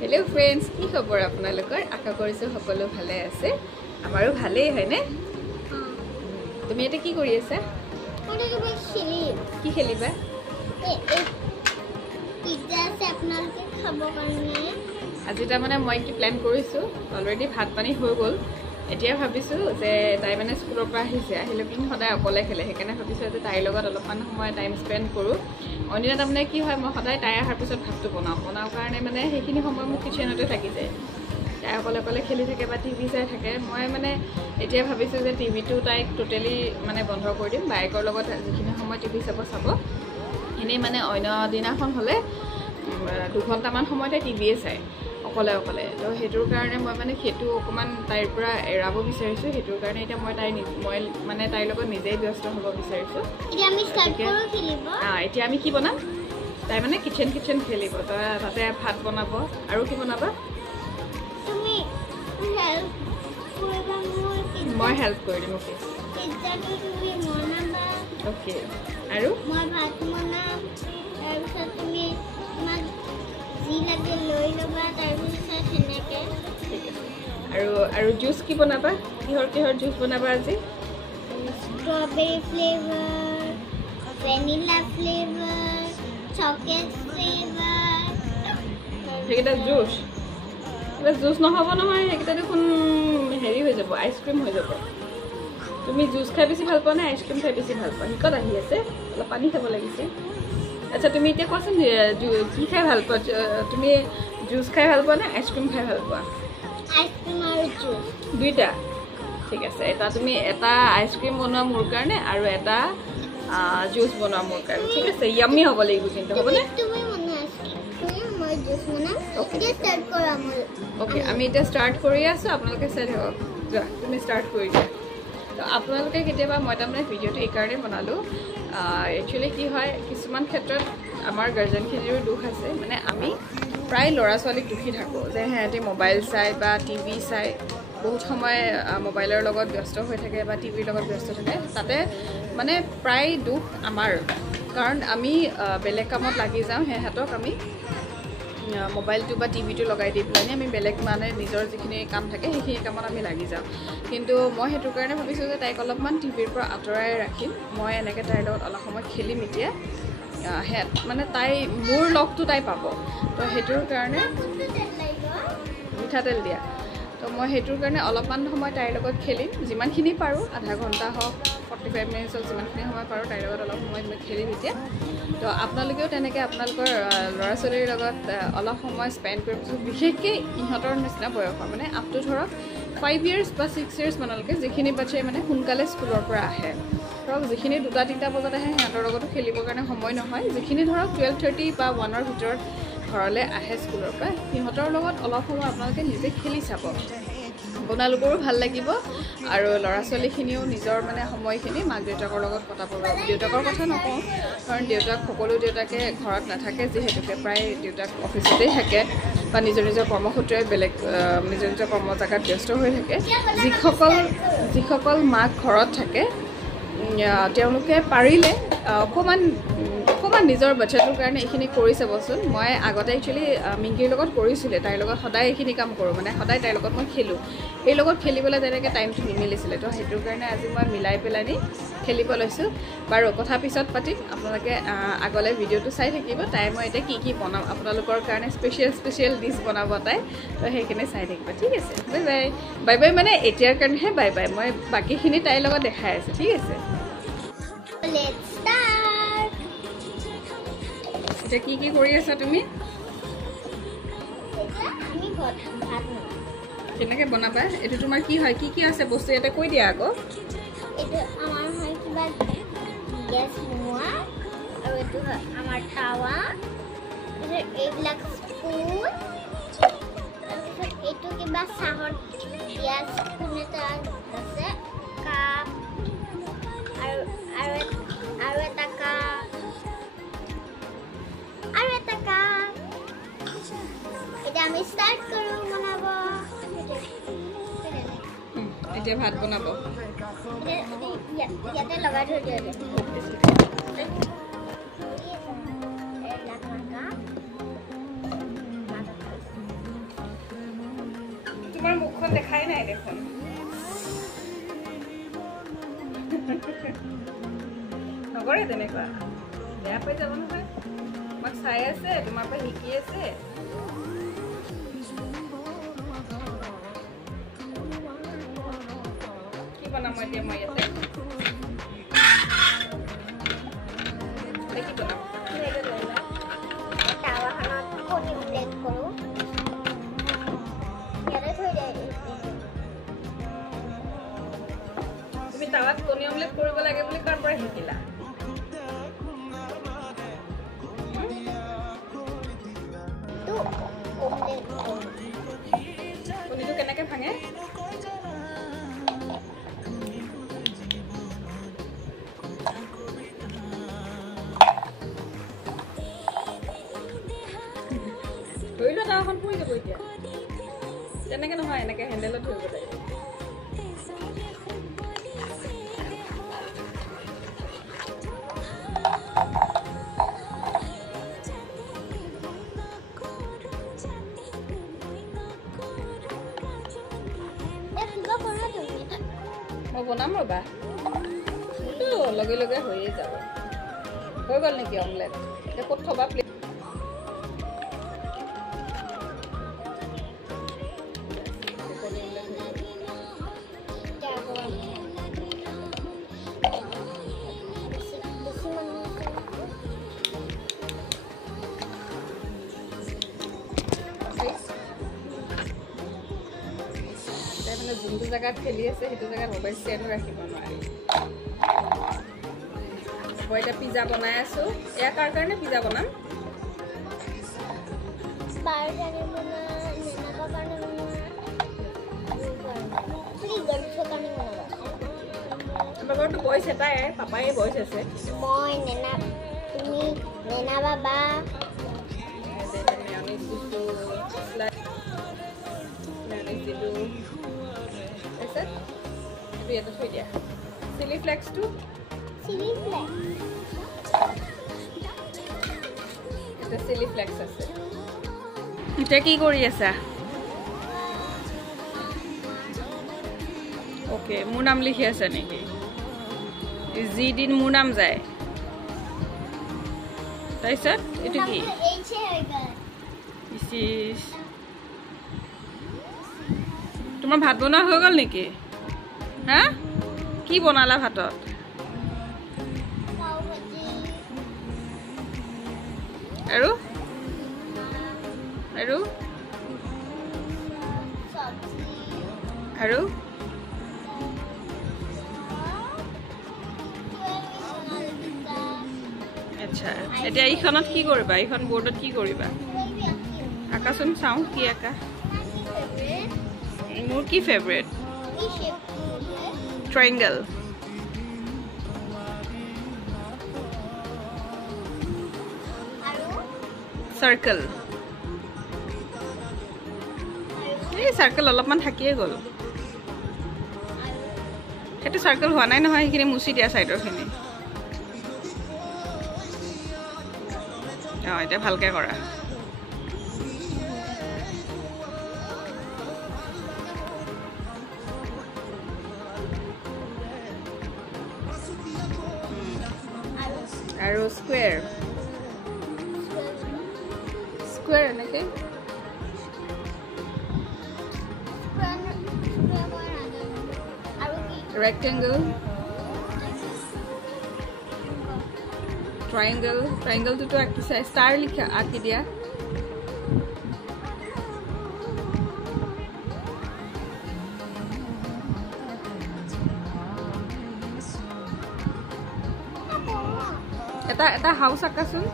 hello friends की खबर आपनालोकर आशा करिছো সকলো ভালে আছে আমাৰো ভালেই হয় নে তুমি এটা কি কৰি আছা ওটা খেলি কি খেলিবা পিজ্জা আছে আপোনালোকে খাব কাৰণে আজি তা মানে মই কি প্ল্যান কৰিছো অলৰেডি ভাত পানী হৈ গল এতিয়া ভাবিছো যে তাই মানে স্কুলৰ পৰা আহিছে আহিলে কিন্তু সদায় অকলে খেলে হেকানে ভাবিছো যে তাইৰ লগত অলপমান সময় টাইম স্পেন্ড কৰো অনিনা তাৰমানে কি হয় মই সদায় তাই আহাৰ পিছত ভাতটো বনাও কাৰণে মানে সেইখিনি সময় মোক কিচেনতে থাকি যায় তাই অকলে খেলি থাকে বা টিভি চাই থাকে মই মানে এতিয়া ভাবিছো যে টিভিটো তাইক টোটালি মানে বন্ধ কৰি দিম বাইকৰ লগত যিখিনি সময় টিভি চাব এনে মানে অন্য দিনাখন হলে 2 ঘণ্টামান সময়তে টিভিয়ে চাই অকলে তো হেতুৰ কাৰণে মই মানে হেতু অকমান তাইৰ পৰা এৰাব বিচাৰিছো হেতুৰ কাৰণে এটা মই মানে তাইৰ লগত নিজেই ব্যস্ত হ'ব বিচাৰিছো এতিয়া আমি স্টাৰ্ট কৰো খেলিব এতিয়া আমি কি বনাম তাই মানে কিচেন খেলিব তাতে ভাত বনাব আৰু কি বনাবা তুমি হেল্প কৰিবা মই হেল্প কৰি দিম ওকে পিজ্জাটো তুমি বনাবা ওকে আৰু মই ভাত বনাম তাৰপিছত তুমি আমাক যি লাগে লৈ লবা তাৰপিছত হেনেকে ঠিক আছে আৰু জুস কি বনাবা কিহৰ জুস বনাবা আজি strawberry flavor vanilla flavor chocolate flavor হেকিটা জুস নহব নহয় হেকিটা দেখোন হেৰি হৈ যাব আইসক্ৰিম হৈ যাব তুমি জুস খাই বেছি ভাল পোৱা নে আইসক্ৰিম খাই বেছি ভাল পোৱা হিকত আহি আছে অলপ পানী খাব লাগিছে আচ্ছা তুমি এতিয়া কোৱাচোন কি খাই ভাল পোৱা তুমি জুস খাই ভাল পোৱা নে আইসক্ৰিম খাই ভাল পোৱা আইসক্ৰিম আৰু জুস দুইটা ঠিক আছে এটা আইসক্ৰিম বনোৱা মোৰ কাৰণে আৰু এটা জুস বনোৱা মোৰ কাৰণে ঠিক আছে ইয়ামি হ'ব লাগিব কিন্তু হ'বনে তুমি বনা আইসক্রিম মই জুস বনাম এতিয়া স্টাৰ্ট কৰা মই ওকে আমি এতিয়া স্টাৰ্ট কৰি আছো আপোনালোকে চাই থাকক যোৱা তুমি স্টাৰ্ট কৰি দিয়া তো আপোনালোকে কেতিয়াবা মই তাৰমানে ভিডিঅ'টো এই কাৰণে বনালো একচুৱেলি কি হয় কিছুমান ক্ষেত্ৰত আমাৰ গাৰ্জেনখিনিৰো দুখ আছে মানে আমি প্ৰায় ল'ৰা ছোৱালীক দুখী থাকোঁ যে সিহঁতে মোবাইল চাই বা টিভি চাই বহুত সময় মোবাইলৰ লগত ব্যস্ত হৈ থাকে বা টিভিৰ লগত ব্যস্ত থাকে তাতে মানে প্ৰায় দুখ আমাৰ কাৰণ আমি বেলেগ কামত লাগি যাওঁ সিহঁতক আমি মোবাইলটো বা টিভিটো লগাই দি পেলাই আমি বেলেগ মানে নিজৰ যিখিনি কাম থাকে সেইখিনি কামত আমি লাগি যাওঁ কিন্তু মই হেতুৰ কাৰণে ভাবিছোঁ যে তাইক অলপমান টিভিৰ পৰা আঁতৰাই ৰাখিম মই এনেকৈ তাইৰ লগত অলপ সময় খেলিম এতিয়া মানে তাই মোৰ লগটো তাই পাব তো হেতুৰ কাৰণে মিঠাতেল দিয়া তো মই হেতুৰ কাৰণে অলপমান সময় তাইৰ লগত খেলিম যিমানখিনি পাৰোঁ আধা ঘণ্টা হওক 45 মিনিটছ হওক যিমানখিনি সময় পাৰোঁ তাইৰ লগত অলপ সময় মই খেলিম এতিয়া তো আপোনালোকেও তেনেকৈ আপোনালোকৰ ল'ৰা ছোৱালীৰ লগত অলপ সময় স্পেণ্ড কৰিব বিশেষকৈ ইহঁতৰ নিচিনা বয়সৰ মানে আপটো ধৰক 5 ইয়াৰ্ছ বা 6 ইয়াৰ্ছ মানলৈকে যিখিনি বাচ্চাই মানে সোনকালে স্কুলৰ পৰা আহে ধৰক যিখিনি 2-3 বজাত আহে সিহঁতৰ লগতো খেলিবৰ কাৰণে সময় নহয় যিখিনি ধৰক 12:30 বা 1ৰ ভিতৰত ঘৰলৈ আহে স্কুলৰ পৰা সিহঁতৰ লগত অলপ সময় আপোনালোকে নিজে খেলি চাব আপোনালোকৰো ভাল লাগিব আৰু ল'ৰা ছোৱালীখিনিও নিজৰ মানে সময়খিনি মাক দেউতাকৰ লগত কটাব দেউতাকৰ কথা নকওঁ কাৰণ সকলো দেউতাকে ঘৰত নাথাকে যিহেতুকে প্ৰায় দেউতাক অফিচতেই থাকে বা নিজৰ কৰ্মসূত্ৰে বেলেগ নিজৰ কৰ্ম জেগাত ব্যস্ত হৈ থাকে যিসকল মাক ঘৰত থাকে তেওঁলোকে পাৰিলে অকণমান নিজৰ বাচ্চাটোৰ কাৰণে এইখিনি কৰি চাবচোন মই আগতে একচুৱেলি মিংকিৰ লগত কৰিছিলে তাইৰ লগত সদায় এইখিনি কাম কৰোঁ মানে সদায় তাইৰ লগত মই খেলোঁ সেই লগত খেলিবলৈ তেনেকৈ টাইমটো নিমিলিছিলে তো সেইটোৰ কাৰণে আজি মই মিলাই পেলাই খেলিব লৈছোঁ বাৰু কথা পিছত পাতিম আপোনালোকে আগলৈ ভিডিঅ'টো চাই থাকিব তাই মই এতিয়া কি বনাম আপোনালোকৰ কাৰণে স্পেচিয়েল ডিছ বনাব তাই তো সেইখিনি চাই থাকিব ঠিক আছে বাই বাই মানে এতিয়াৰ কাৰণেহে বাই বাই মই বাকীখিনি তাইৰ লগত দেখাই আছোঁ ঠিক আছে এতিয়া কি কৰি আছা তুমি কেনেকৈ বনাবা এইটো তোমাৰ কি হয় কি আছে বস্তু ইয়াতে কৈ দিয়া আকৌ এইটো আমাৰ হয় কিবা গেছ নোৱা আৰু এইটো হয় আমাৰ টাৱা এইবিলাক স্পুন তাৰপিছত এইটো কিবা চাহত দিয়া স্পুন এটা আছে কাপ আৰু এটা কাপ এতিয়া আমি স্টাৰ্ট কৰো বনাব এতিয়া ভাত বনাব ইয়াতে লগাই থৈ দিয়া তোমাৰ মুখখন দেখাই নাই দেখোন নকৰে তেনেকুৱা বেয়া পাই যাব নহয় তোমাক চাই আছে তোমাৰ পৰা শিকি আছে কি বনাম এতিয়া মই ইয়াতে কি বনাম তুমি তাৱাত কণী অমলেট কৰিব লাগে বুলি কাৰ পৰা শিকিলা কণীটো কেনেকে ভাঙে ধৰি লোৱা তাৱাখন পৰি যাব এতিয়া তেনেকে নহয় এনেকে হেণ্ডেলত ধৰিব লাগিব মই বনাম ৰ'বা লগে লগে হৈয়ে যাব হৈ গ'ল নেকি অমলেট এতিয়া ক'ত থবা প্লেট যোনটো জেগাত খেলি আছে সেইটো জেগাত মোবাইল ষ্টেণ্ডো ৰাখিব নোৱাৰি মই এতিয়া পিজ্জা বনাই আছো এয়া কাৰ কাৰণে পিজ্জা বনাম আমাৰ ঘৰতো বয়স এটাই পাপাই বয়স আছে মই নেনা তুমি নেনা বাবা ইয়াতে থৈ দিয়া চিলি ফ্লেক্সটো এটা চিলি ফ্লেক্স আছে এতিয়া কি কৰি আছা ওকে মোৰ নাম লিখি আছে নেকি যি দিন মোৰ নাম যায় তাৰপিছত এইটো কি তোমাৰ ভাত বনোৱা হৈ গ'ল নেকি হা কি বনালা ভাতত আৰু আৰু আৰু আচ্ছা এতিয়া এইখনত কি কৰিবা এইখন বৰ্ডত কি কৰিবা আঁকাচোন চাওঁ কি আঁকা মোৰ কি ফেভৰেট ট্ৰাইংগল চাৰ্কল এই চাৰ্কল অলপমান থাকিয়ে গ'ল সেইটো চাৰ্কল হোৱা নাই নহয় সেইখিনি মুচি দিয়া চাইডৰখিনি অঁ এতিয়া ভালকৈ কৰা আৰু স্কুৱেৰ স্কুৱেৰ এনেকৈ rectangle triangle triangle to akisa star likha aki dia eta house akasun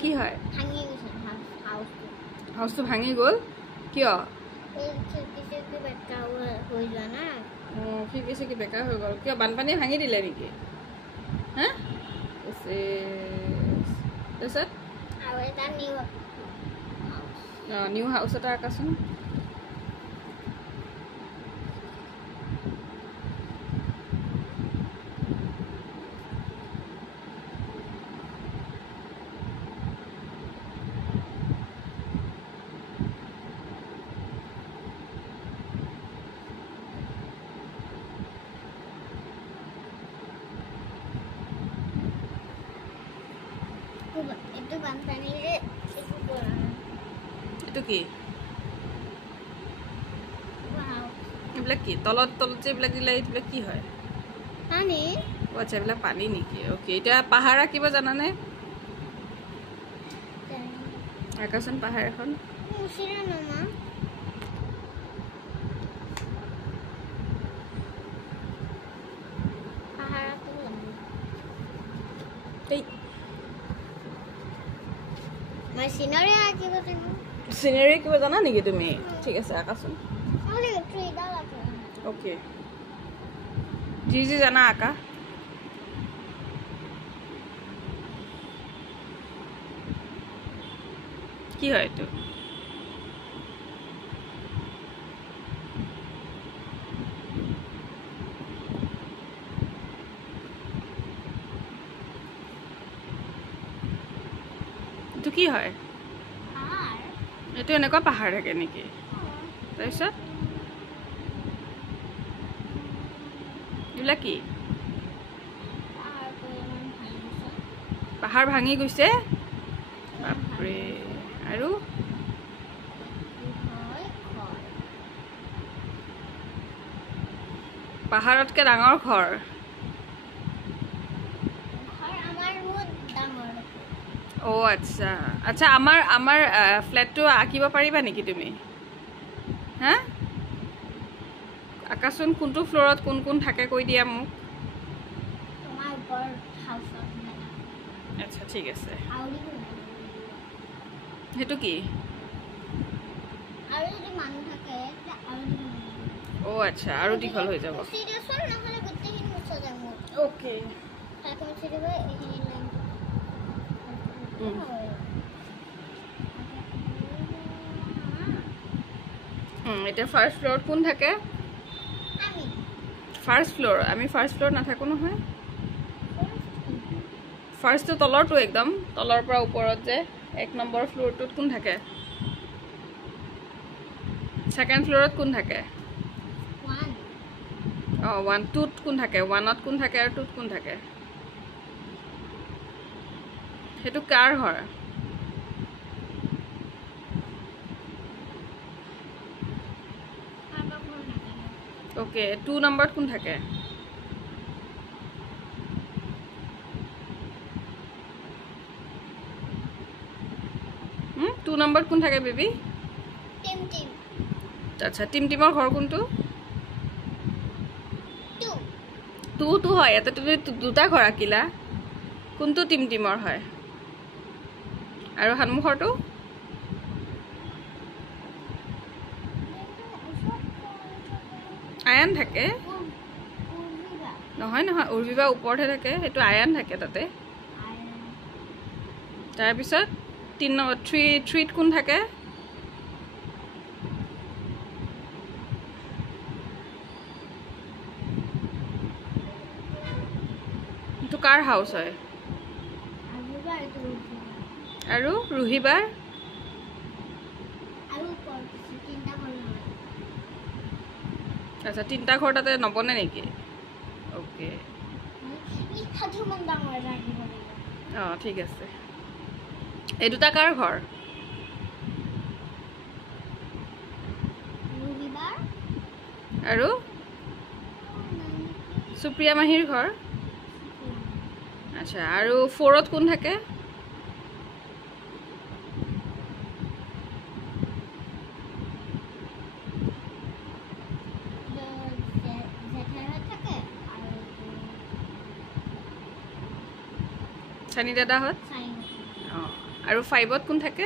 কি হয় ভাঙি গৈছে হাউসটো ভাঙি গ'ল কিয় এই কিছু বেকা হৈ যোৱা না কি কিছু কি বেকা হৈ গ'ল কিয় বানপানী ভাঙি দিলে নেকি হা তাৰপিছত আৰু এটা নিউ নিউ হাউচ এটা আঁকাচোন এইটো বানপানীৰে এইটো কি ৱাও এইবিলাক কি তলত তলত যে এইবিলাক দিলে এইবিলাক কি হয় পানী আচ্ছা এইবিলাক পানী নেকি অ'কে এতিয়া পাহাৰ আঁকিব জানানে আঁকাচোন পাহাৰ এখন মুচিৰা নমা পাহাৰটো এই মই চিনৰি আঁকিব জানো চিনেৰি কিবা জানা নেকি তুমি ঠিক আছে আঁকাচোন নহ'লে ট্ৰীডাল আঁকিব অ'কে যি যি জানা আঁকা কি হয় এইটো এইটো কি হয় পাহাৰ এইটো এনেকুৱা পাহাৰ থাকে নেকি তাৰপিছত এইবিলাক কি পাহাৰ ভাঙি গৈছে বাপৰে আৰু পাহাৰতকৈ ডাঙৰ ঘৰ অ' আচ্ছা আচ্ছা আমাৰ আমাৰ ফ্লেটটো আঁকিব পাৰিবা নেকি তুমি হা আঁকাচোন কোনটো ফ্ল'ৰত কোন কোন থাকে কৈ দিয়া মোক আচ্ছা ঠিক আছে সেইটো কি অ' আচ্ছা আৰু দীঘল হৈ যাব অ'কে এতিয়া ফাৰ্ষ্ট ফ্ল'ৰত কোন থাকে ফাৰ্ষ্ট ফ্ল'ৰ আমি ফাৰ্ষ্ট ফ্ল'ৰত নাথাকোঁ নহয় ফাৰ্ষ্টটো তলৰটো একদম তলৰ পৰা ওপৰত যে 1 নম্বৰ ফ্ল'ৰটোত কোন থাকে ছেকেণ্ড ফ্ল'ৰত কোন থাকে অঁ 1 2ত কোন থাকে 1ত কোন থাকে আৰু 2ত কোন থাকে সেইটো কাৰ ঘৰ অ'কে 2 নম্বৰত কোন থাকে 2 নম্বৰত কোন থাকে বেবি আচ্ছা টিমৰ ঘৰ কোনটো 2 হয় ইয়াতে তুমি দুটা ঘৰ আঁকিলা কোনটো টিমৰ হয় আৰু সন্মুখৰটো আয়ান থাকে নহয় নহয় উৰ্বিবা ওপৰতহে থাকে সেইটো আয়ান থাকে তাতে তাৰপিছত 3ত কোন থাকে এইটো কাৰ হাউচ হয় আৰু ৰুহিবাৰ আচ্ছা 3টা ঘৰ তাতে নবনে নেকি অ'কে অঁ ঠিক আছে এই দুটা কাৰ ঘৰ আৰু সুপ্ৰিয়া মাহীৰ ঘৰ আচ্ছা আৰু 4ত কোন থাকে চানি দাদাহঁত অঁ আৰু 5ত কোন থাকে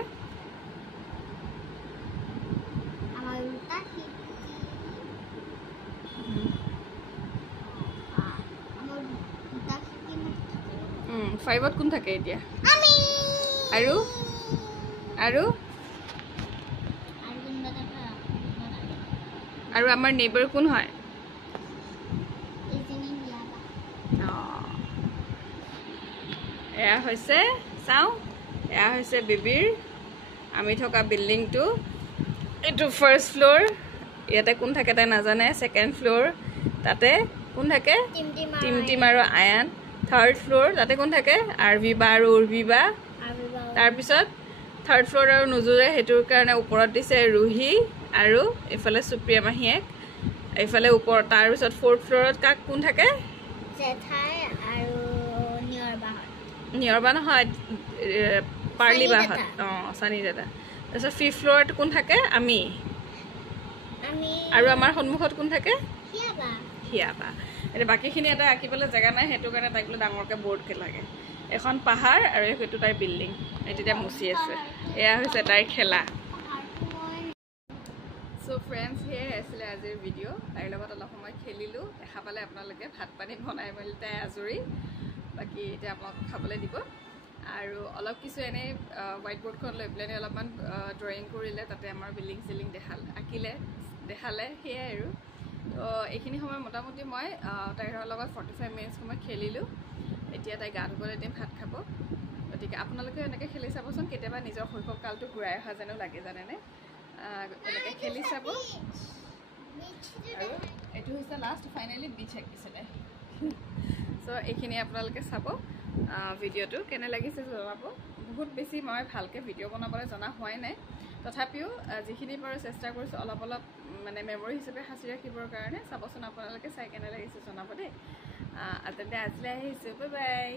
ফাইভত কোন থাকে এতিয়া আৰু আৰু আৰু আমাৰ নেইবাৰ কোন হয় এয়া হৈছে চাওঁ এয়া হৈছে বেবীৰ আমি থকা বিল্ডিংটো এইটো ফাৰ্ষ্ট ফ্লোৰ ইয়াতে কোন থাকে তাই নাজানে ছেকেণ্ড ফ্লোৰ তাতে কোন থাকে টিমটিম আৰু আয়ান থাৰ্ড ফ্লোৰ তাতে কোন থাকে আৰবিবা আৰু উৰ্বিবা তাৰপিছত থাৰ্ড ফ্লোৰ আৰু নুজুৰে সেইটোৰ কাৰণে ওপৰত দিছে ৰুহি আৰু এইফালে সুপ্ৰিয়া মাহীয়েক এইফালে ওপৰত তাৰপিছত ফ'ৰ্থ ফ্লোৰত কাক কোন থাকে নিয়ৰবা নহয় পাৰ্লি বাহঁত অঁ চানি দাদা তাৰপিছত ফিফ্থ ফ্লোৰত কোন থাকে আমি আৰু আমাৰ সন্মুখত কোন থাকে হিয়াবা এতিয়া বাকীখিনি এটা আঁকিবলৈ জেগা নাই সেইটো কাৰণে তাইক বোলে ডাঙৰকৈ বৰ্ডকৈ লাগে এখন পাহাৰ আৰু সেইটো তাইৰ বিল্ডিং এতিয়া মুচি আছে এয়া হৈছে তাইৰ খেলা চ' ফ্ৰেণ্ডছ সেয়াই আছিলে আজিৰ ভিডিঅ' তাইৰ লগত অলপ সময় খেলিলোঁ দেখা পালে আপোনালোকে ভাত পানী বনাই মেলি তাই আজৰি বাকী এতিয়া আপোনালোকক খাবলৈ দিব আৰু অলপ কিছু এনেই হোৱাইট বৰ্ডখন লৈ পেলাই অলপমান ড্ৰয়িং কৰিলে তাতে আমাৰ বিল্ডিং চিল্ডিং দেখালে সেয়াই আৰু তো এইখিনি সময় মোটামুটি মই তাইৰ লগত 45 মিনিটছ সময় খেলিলোঁ এতিয়া তাই গা ধুবলৈ দিম ভাত খাব গতিকে আপোনালোকেও এনেকৈ খেলি চাবচোন কেতিয়াবা নিজৰ শৈশৱকালটো ঘূৰাই অহা যেনো লাগে জানেনে এনেকৈ খেলি চাব আৰু এইটো হৈছে লাষ্ট ফাইনেলি বিচ আঁকিছিলে চ' এইখিনি আপোনালোকে চাব ভিডিঅ'টো কেনে লাগিছে জনাব বহুত বেছি মই ভালকৈ ভিডিঅ' বনাবলৈ জনা হোৱাই নাই তথাপিও যিখিনি পাৰোঁ চেষ্টা কৰিছোঁ অলপ অলপ মানে মেমৰি হিচাপে সাঁচি ৰাখিবৰ কাৰণে চাবচোন আপোনালোকে চাই কেনে লাগিছে জনাব দেই তেন্তে আজিলৈ আহিছোঁ বাই বাই